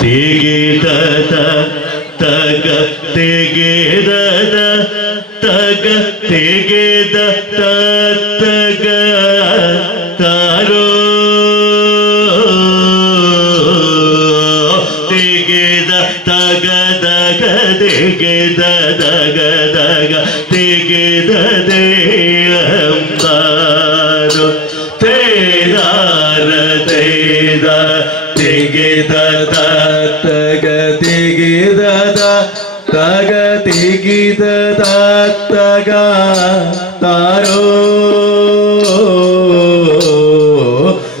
തിഗിദദ തഗ തിഗിദദ തഗ തിഗിദ തഗ താരോ തിഗിദ തഗ ദഗ തിഗിദ ദഗ ദഗ തിഗിദ ദേയം താരോ തേദാര തേദ തിഗിദ തഗ തിഗിദ തഗ തിഗിദ തഗ താരോ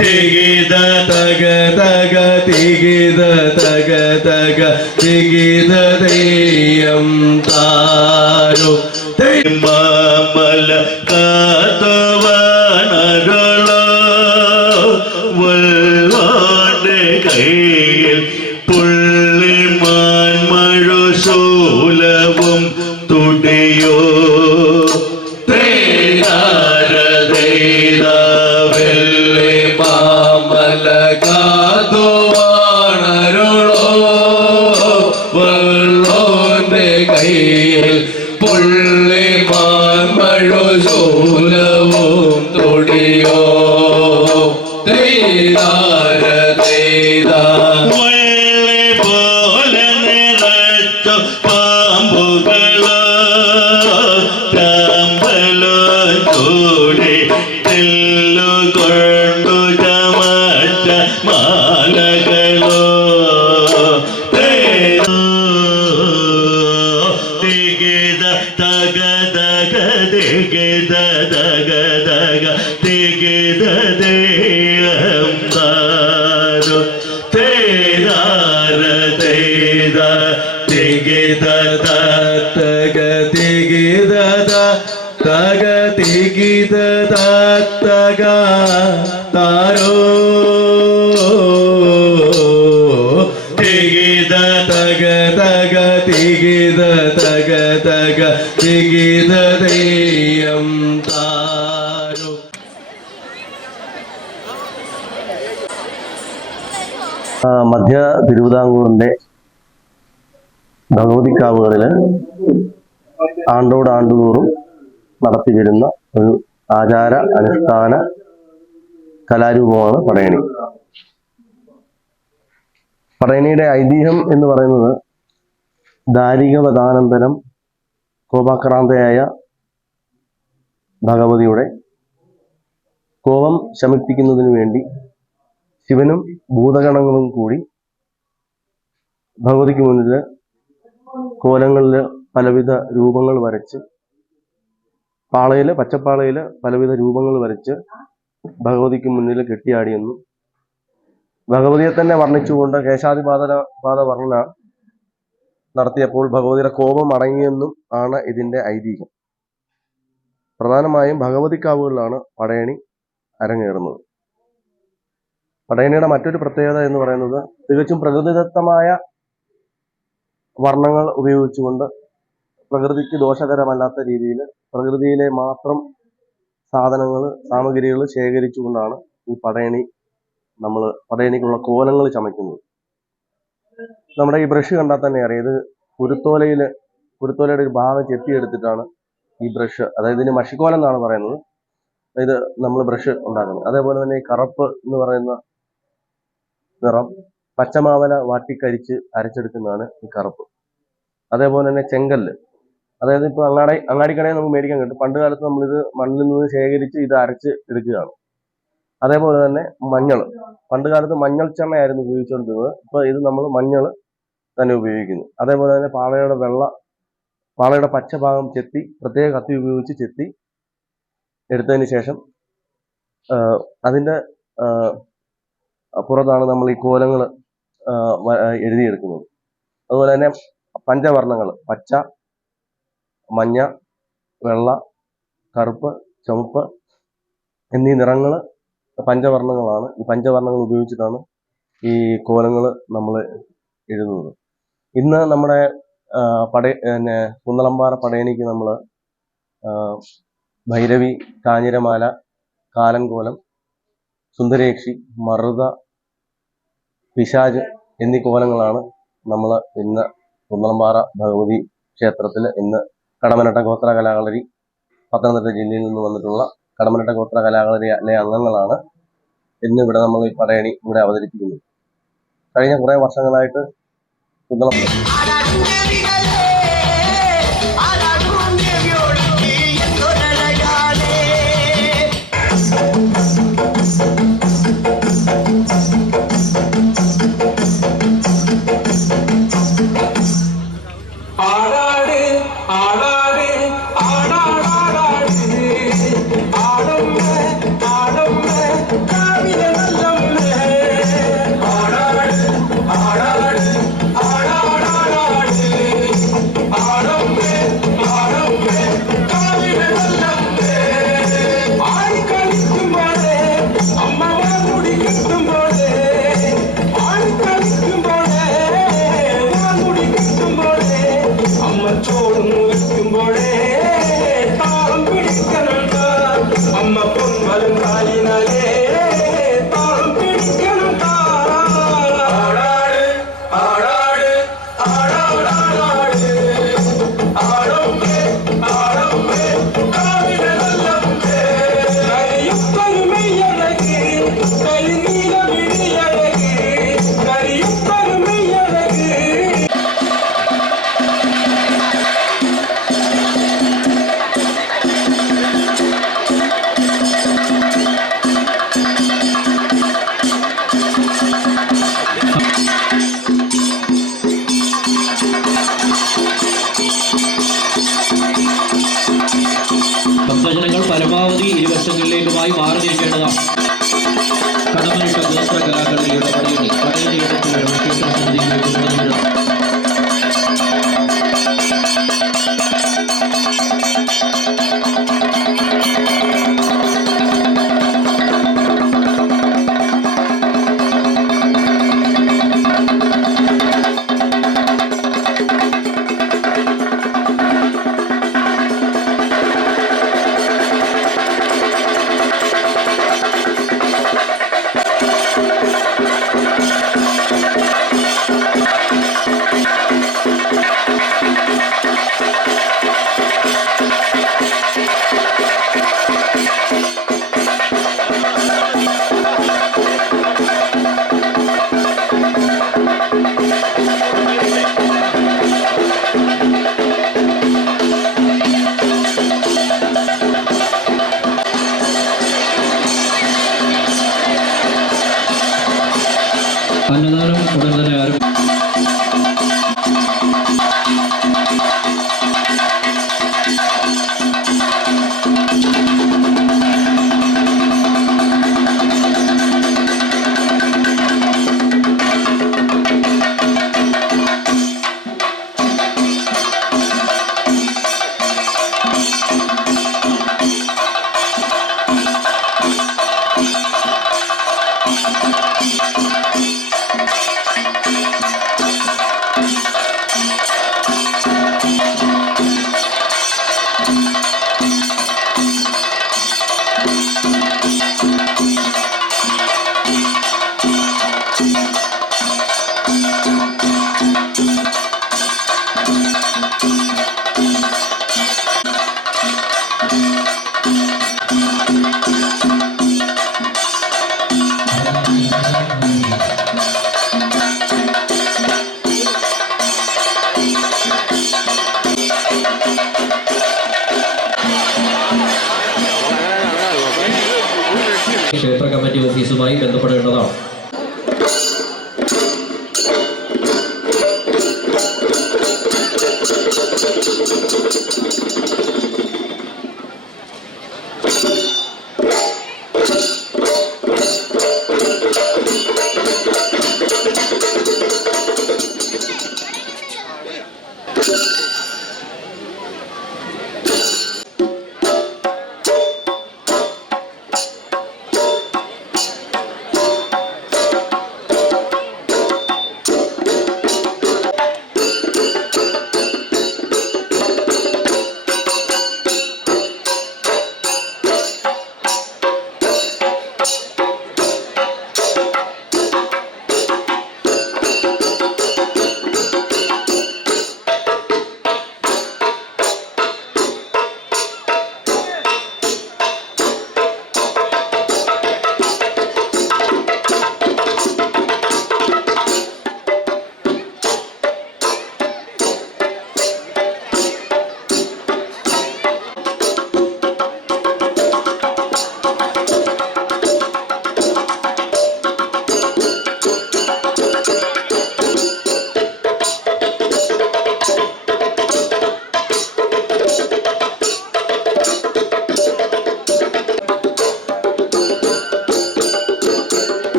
തിഗിദ തഗ തഗ തിഗിദ തഗ തഗ തിഗിദ ദേയം താരോ മമല കാതവനരുളോ വൽവാന്റെ കയ്യിൽ പുള്ളിമാൻ മഴശൂലവും തുടിയോ വെള്ളി മാമല കാതോണരുളോ വള്ളോന്റെ കയ്യിൽ പുള്ളിമാൻ മഴശൂലവും തുടിയോ തൈതാര തൈതാ വെള്ളി പോലെ നിറച്ചു പാമ്പുകളോ ചാമ്പലോ ചൂടി തെല്ലു കൊണ്ടു ചമച്ച മാലകളോ തിഗിദ തഗ ദഗ തിഗിദ ദഗ ദഗ തിഗിദ ദേയം താരോ തേദാര തേദ തിഗിദ തഗ തിഗിദ തഗ തിഗിദ തഗ താരോ തിഗിദ തഗ തഗ തിഗിദ തഗ തഗ തിഗിദ ദേയം താരോ. മധ്യ തിരുവിതാംകൂറിന്റെ ഭഗവതിക്കാവുകളിൽ ആണ്ടോടാണ്ടുതോറും നടത്തി വരുന്ന ഒരു ആചാര അനുഷ്ഠാന കലാരൂപമാണ് പടയണി. പടയണിയുടെ ഐതിഹ്യം എന്ന് പറയുന്നത് ദാരികവധാനന്തരം കോപാക്രാന്തയായ ഭഗവതിയുടെ കോപം ശമിപ്പിക്കുന്നതിന് വേണ്ടി ശിവനും ഭൂതഗണങ്ങളും കൂടി ഭഗവതിക്ക് മുന്നിൽ കോലങ്ങളിൽ പലവിധ രൂപങ്ങൾ വരച്ച് പച്ചപ്പാളയില് പലവിധ രൂപങ്ങൾ വരച്ച് ഭഗവതിക്ക് മുന്നിൽ കെട്ടിയാടിയെന്നും ഭഗവതിയെ തന്നെ വർണ്ണിച്ചുകൊണ്ട് കേശാദിപാത വർണ്ണന നടത്തിയപ്പോൾ ഭഗവതിയുടെ കോപം അടങ്ങിയെന്നും ആണ് ഇതിന്റെ ഐതിഹ്യം. പ്രധാനമായും ഭഗവതിക്കാവുകളിലാണ് പടയണി അരങ്ങേറുന്നത്. പടയണിയുടെ മറ്റൊരു പ്രത്യേകത എന്ന് പറയുന്നത് തികച്ചും പ്രകൃതിദത്തമായ വർണ്ണങ്ങൾ ഉപയോഗിച്ചുകൊണ്ട് പ്രകൃതിക്ക് ദോഷകരമല്ലാത്ത രീതിയിൽ പ്രകൃതിയിലെ മാത്രം സാമഗ്രികൾ ശേഖരിച്ചുകൊണ്ടാണ് ഈ പടയണിക്കുള്ള കോലങ്ങൾ ചമയ്ക്കുന്നത്. നമ്മുടെ ഈ ബ്രഷ് കണ്ടാൽ തന്നെ അറിയാം, ഇത് കുരുത്തോലയുടെ ഒരു ഭാഗം ചെത്തിയെടുത്തിട്ടാണ് ഈ ബ്രഷ്, അതായത് ഇതിന് മഷിക്കോലം എന്നാണ് പറയുന്നത്, ഇത് നമ്മൾ ബ്രഷ് ഉണ്ടാക്കുന്നത്. അതേപോലെ തന്നെ ഈ കറുപ്പ് എന്ന് പറയുന്ന നിറം പച്ചമാവല വാട്ടിക്കരിച്ച് അരച്ചെടുക്കുന്നതാണ് ഈ കറുപ്പ്. അതേപോലെ തന്നെ ചെങ്കല്ല്, അതായത് ഇപ്പോൾ അങ്ങാടിക്കടയിൽ നമുക്ക് മേടിക്കാൻ കിട്ടും. പണ്ട് കാലത്ത് നമ്മളിത് മണ്ണിൽ നിന്ന് ശേഖരിച്ച് ഇത് അരച്ച് എടുക്കുകയാണ്. അതേപോലെ തന്നെ മഞ്ഞൾ, പണ്ട് കാലത്ത് മഞ്ഞൾ ചെണ്ണയായിരുന്നു ഉപയോഗിച്ചുകൊണ്ടിരുന്നത്. ഇപ്പോൾ ഇത് നമ്മൾ മഞ്ഞൾ തന്നെ ഉപയോഗിക്കുന്നു. അതേപോലെ തന്നെ പാളയുടെ പച്ച ഭാഗം ചെത്തി പ്രത്യേക കത്തി ഉപയോഗിച്ച് ചെത്തി എടുത്തതിന് ശേഷം അതിൻ്റെ പുറത്താണ് നമ്മൾ ഈ കോലങ്ങൾ എഴുതിയെടുക്കുന്നത്. അതുപോലെ തന്നെ പഞ്ചവർണ്ണങ്ങൾ, പച്ച, മഞ്ഞ, വെള്ള, കറുപ്പ്, ചുവപ്പ് എന്നീ നിറങ്ങൾ പഞ്ചവർണ്ണങ്ങളാണ്. ഈ പഞ്ചവർണ്ണങ്ങൾ ഉപയോഗിച്ചിട്ടാണ് ഈ കോലങ്ങൾ നമ്മൾ എഴുതുന്നത്. ഇന്ന് നമ്മുടെ കുന്നളമ്പാറ പടയണിക്ക് നമ്മൾ ഭൈരവി, കാഞ്ഞിരമാല, കാലൻകോലം, സുന്ദരേക്ഷി, മറുത, പിശാജ് എന്നീ കോലങ്ങളാണ് നമ്മൾ ഇന്ന് കുന്നളംപാറ ഭഗവതി ക്ഷേത്രത്തിൽ ഇന്ന് കടമനട്ട ഗോത്ര കലാകളരി, പത്തനംതിട്ട ജില്ലയിൽ നിന്ന് വന്നിട്ടുള്ള കടമനട്ട ഗോത്ര കലാകളരിയിലെ അംഗങ്ങളാണ് ഇന്ന് ഇവിടെ നമ്മൾ ഈ പടയണി ഇവിടെ അവതരിപ്പിക്കുന്നത്. കഴിഞ്ഞ കുറേ വർഷങ്ങളായിട്ട് കുന്നളം ഭക്തജനങ്ങൾ പരമാവധി ഇരുവശങ്ങളിലേക്കുമായി മാറി നിൽക്കേണ്ടതാണ്. കടമനിട്ട ഗോത്ര കലാകളരിയുടെ പടയണിയുടെ ക്ഷേത്ര സമിതിയിലേക്ക് കൊണ്ടുവരുന്നത്. അന്നദാനം ഉടൻ തന്നെ ആരംഭിക്കും. ക്ഷേത്ര കമ്മിറ്റി ഓഫീസുമായി ബന്ധപ്പെടേണ്ടതാണ്.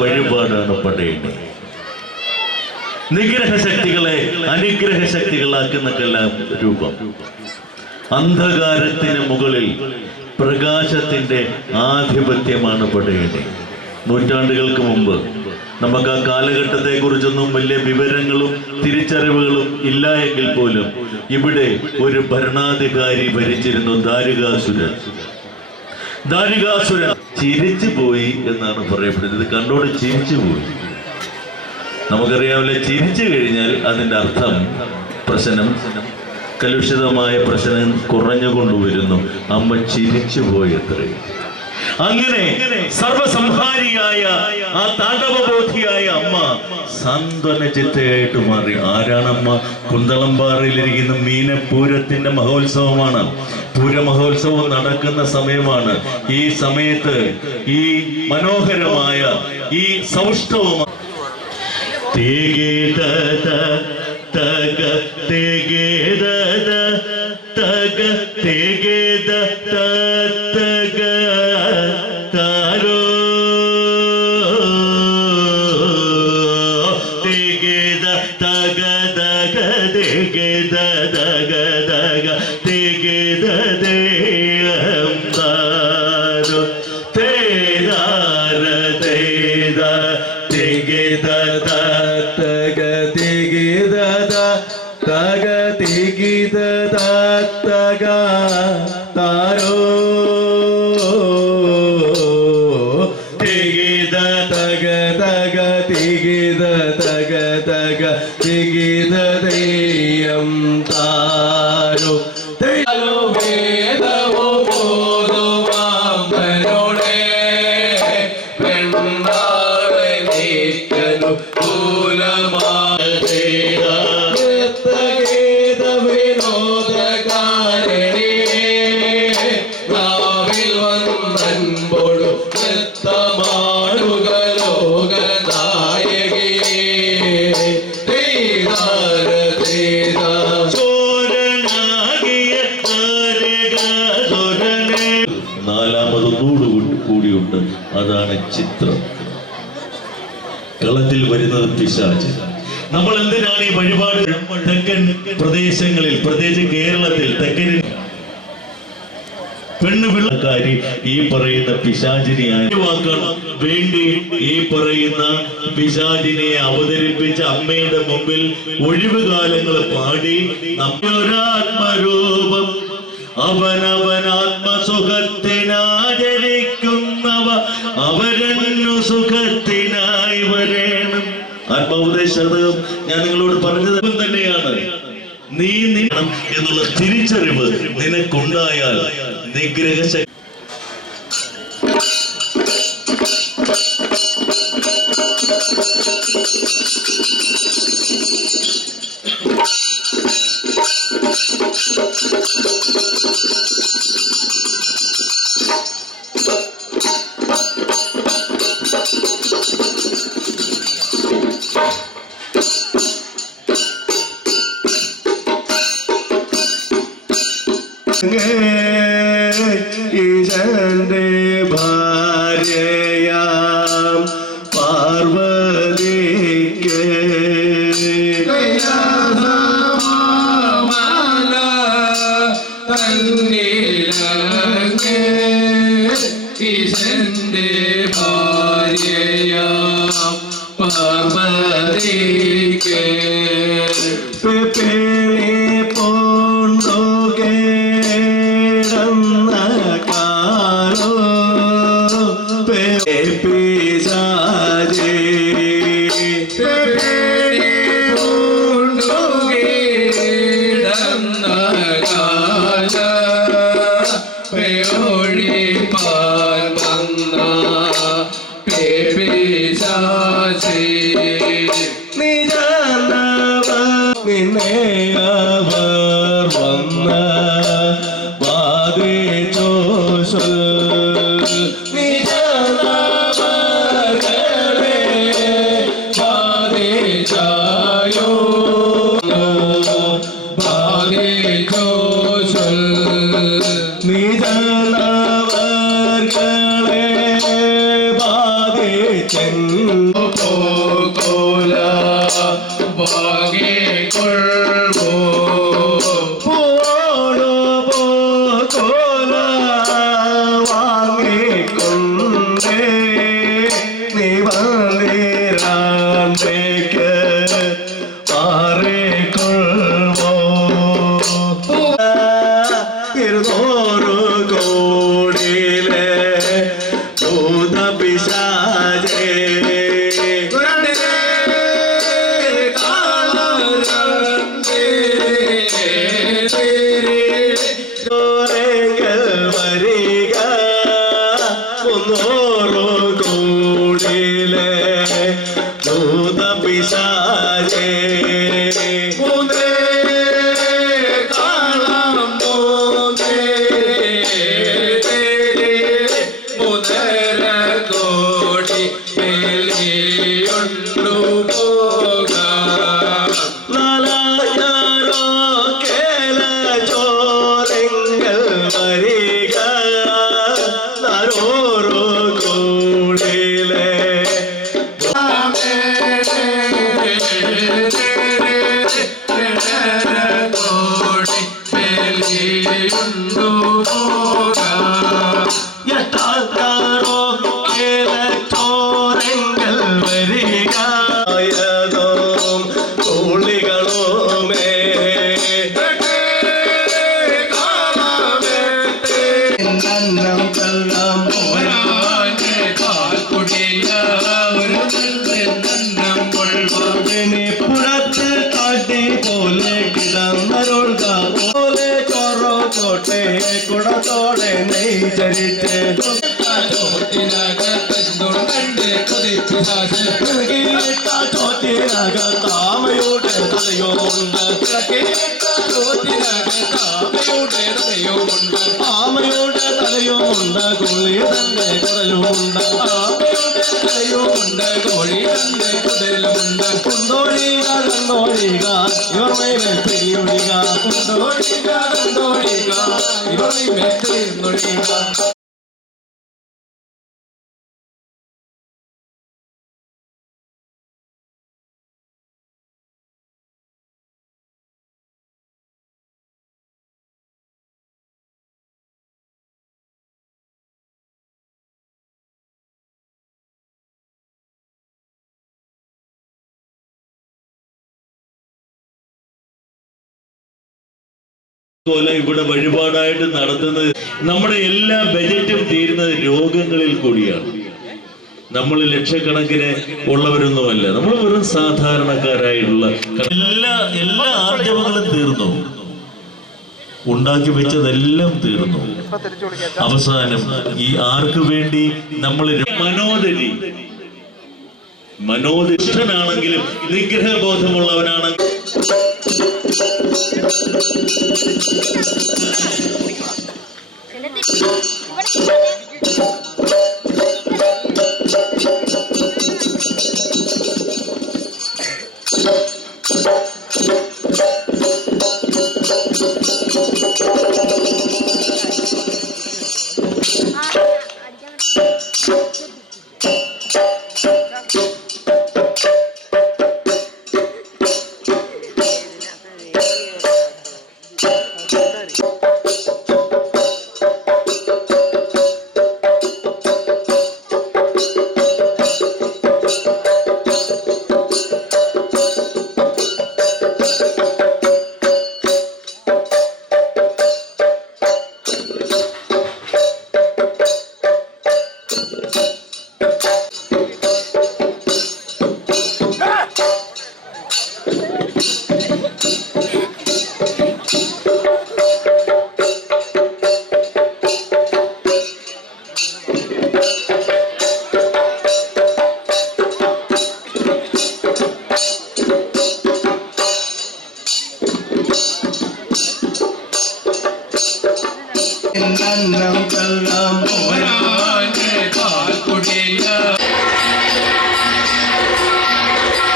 വഴിപാടാണ് പടയണി. നിഗ്രഹ ശക്തികളെ അനുഗ്രഹ ശക്തികളാക്കുന്ന കലാരൂപം. അന്ധകാരത്തിന് മുകളിൽ പ്രകാശത്തിന്റെ ആധിപത്യമാണ് പടയണി. നൂറ്റാണ്ടുകൾക്ക് മുമ്പ് നമുക്ക് ആ കാലഘട്ടത്തെ കുറിച്ചൊന്നും വലിയ വിവരങ്ങളും തിരിച്ചറിവുകളും ഇല്ല എങ്കിൽ പോലും ഇവിടെ ഒരു ഭരണാധികാരി ഭരിച്ചിരുന്നു, ദാരികാസുരൻ. ദാരികാസുരൻ ചിരിച്ചു പോയി എന്നാണ് പറയപ്പെടുന്നത്. ഇത് കണ്ടോട് ചിരിച്ചു പോയി. നമുക്കറിയാവില്ല, ചിരിച്ചു കഴിഞ്ഞാൽ അതിൻ്റെ അർത്ഥം പ്രശ്നം, കലുഷിതമായ പ്രശ്നം കുറഞ്ഞുകൊണ്ടുവരുന്നു. അമ്മ ചിരിച്ചു പോയത്രേ. അങ്ങനെ സർവസംഹാരിയായ ആ താണ്ഡവബോധിയായ അമ്മ സാന്ത്വന ചിത്തയായിട്ട് മാറി. ആരാണമ്മ? കുന്തളംപാറയിലിരിക്കുന്ന മീനപ്പൂരത്തിന്റെ മഹോത്സവമാണ്. പൂരമഹോത്സവം നടക്കുന്ന സമയമാണ്. ഈ സമയത്ത് ഈ മനോഹരമായ ഈ സൗഷ്ഠവം കൂടിയുണ്ട്. അതാണ് ചിത്രം. കളത്തിൽ വരുന്നത് പിശാച്. നമ്മൾ എന്തിനാണ് ഈ വഴിപാട് തെക്കൻ പ്രദേശങ്ങളിൽ, പ്രത്യേകിച്ച് കേരളത്തിൽ തെക്കനിൽ പെണ്ണുപിള്ളക്കാരി ഈ പറയുന്ന പിശാചിനെ ഒഴിവാക്കാൻ വേണ്ടി ഈ പറയുന്ന പിശാചിനെ അവതരിപ്പിച്ച അമ്മയുടെ മുമ്പിൽ ഒഴിവുകാലങ്ങൾ പാടി നമ്മൊരാത്മരൂപം അവനവനാത്മസുഖത്തിനാചരിക്കുന്നവ അവരന്നു സുഖത്തിനായി വരേണം. ആത്മോപദേശം ഞാൻ നിങ്ങളോട് പറഞ്ഞത് തന്നെയാണ്. നീ നിന്നും എന്നുള്ള തിരിച്ചറിവ് നിനക്കുണ്ടായാൽ നിഗ്രഹ ഈശന്റെ ഭാര്യയാം പാർവതിക്ക് ഈശന്റെ ഭാര്യയാം പാർവതിക്ക് നിജനവർകളെ ബാധിച്ചെന്ന് നന്നം കല്ലാം ഓരാന്റെ പാൽക്കുടിയ ഒരു നന്നം കൊള്ളുവാനെ പുറത്ത് കാട്ടി പോലെ കിടന്നരുൾക പോലെ ചോറോ ചോട്ടെ കുടത്തോടെ നെയ് ചരിച്ച് ചോട്ടിനകത്തുണ്ട് കൊതിപ്പിശാച് ചോറ്റിനകത്താമയുടെ തലയോണ്ട് ചോട്ടിനകത്താമയുടെ തലയുമുണ്ട് ആമയുടെ തലയുമുണ്ട് കുളി തന്നെ കുടലുമുണ്ട് ആമയുടെ തലയുമുണ്ട് കോഴി തന്നെ കുടലുമുണ്ട് കുണ്ടോഴിക കണ്ടോഴിക ഇവർ മേൽ പിടിയൊഴിക കൊണ്ടോടിക കണ്ടോടിക ഇവർ മെത്തിന്നൊഴിക പോലെ ഇവിടെ വഴിപാടായിട്ട് നടത്തുന്നത് നമ്മുടെ എല്ലാ ബജറ്റും തീരുന്നത് രോഗങ്ങളിൽ കൂടിയാണ്. നമ്മൾ ലക്ഷക്കണക്കിന് ഉള്ളവരൊന്നുമല്ല, നമ്മൾ വെറും സാധാരണക്കാരായിട്ടുള്ള എല്ലാ ആർജവങ്ങളും തീർന്നു, ഉണ്ടാക്കി വെച്ചതെല്ലാം തീർന്നു. അവസാനം ഈ ആർക്ക് വേണ്ടി നമ്മൾ മനോദിഷ്ടനാണെങ്കിലും നിഗ്രഹബോധമുള്ളവനാണെങ്കിലും നന്നം കല്ലാം